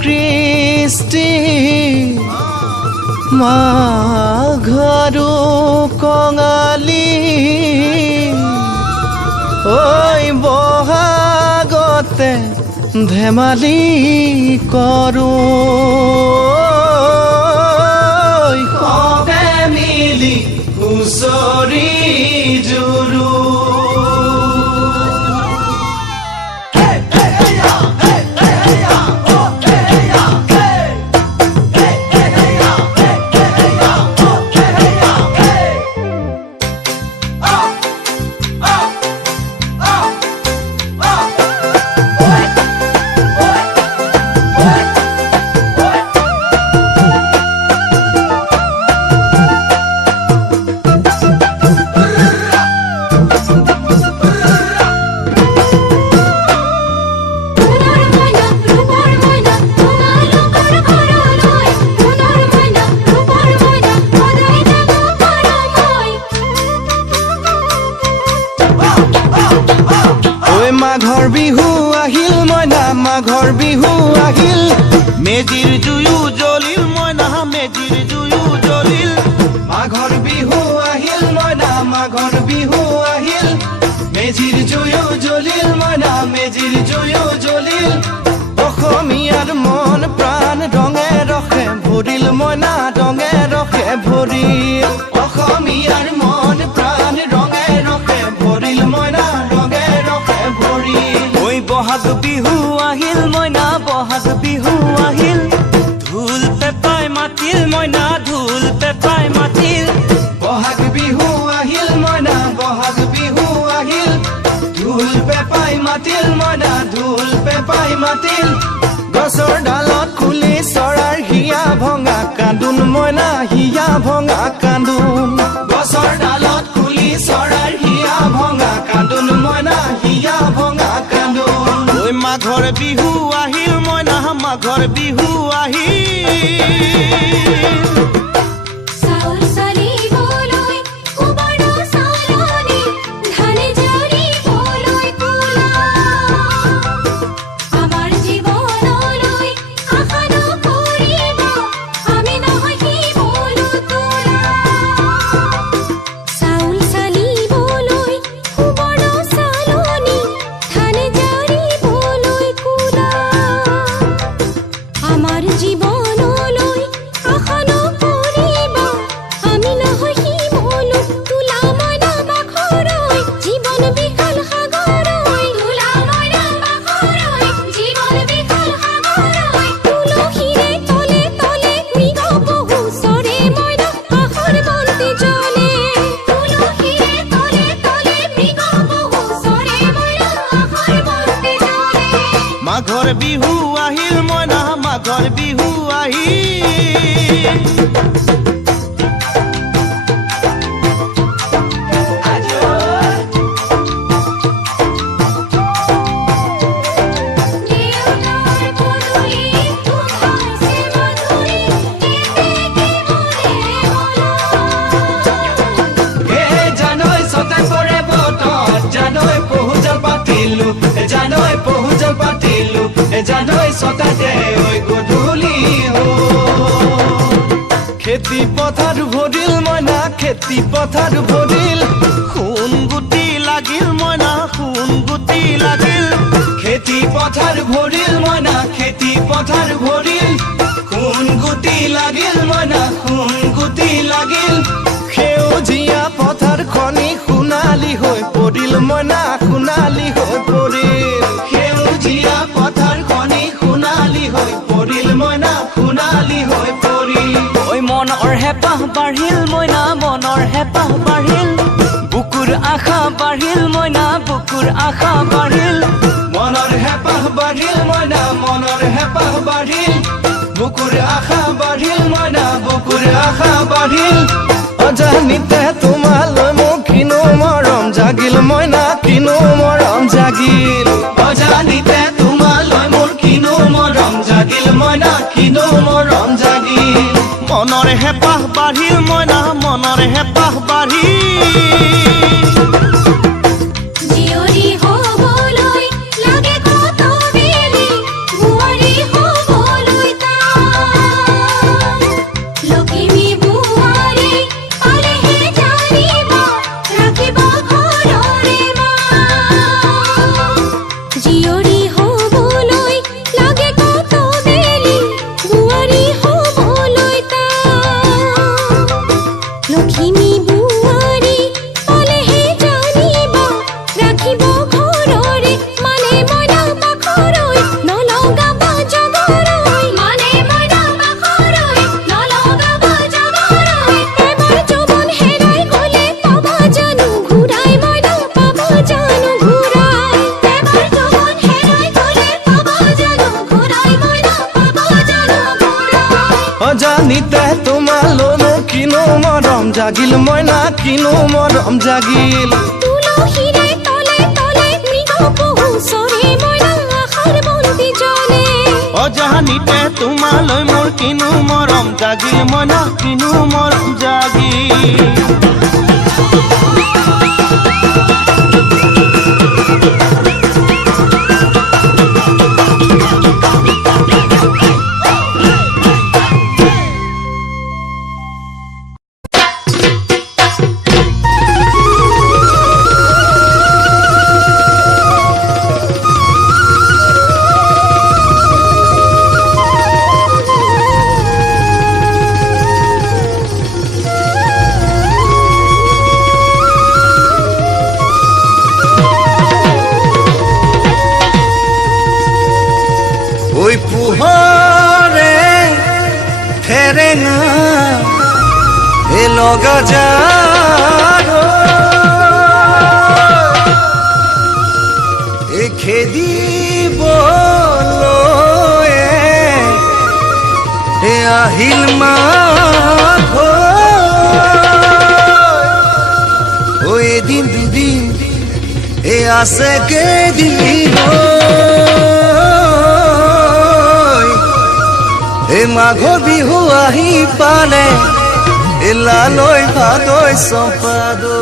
কৃষ্টি মাঘৰো কঙালী ঐ বহাগতে ধেমালি কৰোঁ সবে মিলি হুঁচৰি জুৰু মাঘৰ বিহু আহিল মইনা মাঘৰ বিহু আহিল মেজিৰ জুয়ো জ্বলিল মইনা মেজিৰ জুয়ো জ্বলিল মাঘৰ বিহু আহিল মইনা মাঘৰ বিহু আহিল মেজিৰ জুয়ো জ্বলিল মইনা মেজিৰ জুয়ো জ্বলিল অসমীয়াৰ মন প্ৰাণ ৰঙে ৰখে ভৰিল মইনা ৰঙে ৰখে ভৰিল অসমীয়াৰ মন প্ৰাণ ৰঙে ৰখে ভৰিল মইনা বহাগ বিহু আহিল মইনা বহাগ বিহু আহিল ঢোল পেপাই মাতিল মইনা ঢোল পেপাই মাতিল বহাগ বিহু আহিল মইনা বহাগ বিহু আহিল ঢোল পেপাই মাতিল মইনা ঢোল পেপাই মাতিল গছৰ ডালত খুলি চৰাৰ হিয়া ভঙা কান্দোন মইনা হিয়া ভঙা কান্দোন গছৰ ডালত খুলি চৰাৰ হিয়া ভঙা কান্দোন মইনা হিয়া ভঙা মাঘৰ বিহু আহিল মইনা মাঘৰ বিহু আহিল মাঘৰ বিহু আহিল মইনা মাঘৰ বিহু আহিল জানৈ সতাতে ওই গধূলি খেতি পথাৰ ভৰিল মইনা খেতি পথাৰ ভৰিল খুন গুটি লাগিল মইনা খুন গুটি লাগিল খেতি পথাৰ ভৰিল মইনা খেতি পথাৰ ভৰিল খুন গুটি লাগিল মইনা খুন গুটি লাগিল সেউজীয়া পথাৰ খনি সোণালী হৈ পৰিল মইনা সোণালী হৈ পৰিল সেউজীয়া পথাৰ খনি সোণালী হৈ পৰিল মইনা সোণালী হৈ পৰিল ঐ মনৰ হেঁপাহ বাঢ়িল মইনা মনৰ হেঁপাহ বাঢ়িল বুকুৰ আশা বাঢ়িল মইনা বুকুৰ আশা বাঢ়িল মনৰ হেঁপাহ বাঢ়িল মইনা মনৰ হেঁপাহ বাঢ়িল বুকুৰ আশা বাঢ়িল মইনা বুকুৰ আশা বাঢ়িল অজানিতে তোমালৈ মোক কিনো মৰম জাগিল মইনা কিনো মৰম জাগিল অজানিতে তোমালৈ মোৰ কিনো মৰম জাগিল মইনা কিনো মৰম জাগিল মনৰ হেঁপাহ বাঢ়িল মইনা মনৰ হেঁপাহ বাঢ়িল জিয়ৰী হ'বলৈ লাগে কত বেলি বোৱাৰী হ'বলৈ অজানিতে তোমালৈ মোৰ কিনো মৰম জাগিল মইনা কিনো মৰম জাগিল তুলসীৰে তলে তলে মৃগ পহু চৰে মইনা আশাৰ বন্তি জ্বলে অজানিতে তোমালৈ মোৰ কিনো মৰম জাগিল মইনা কিনো মৰম জাগিল আহিল মাঘ এদিন দুদিন আছে কেইদিন মাঘৰ বিহু আহি পালে লালৈ ভাদৈ চপাদৈ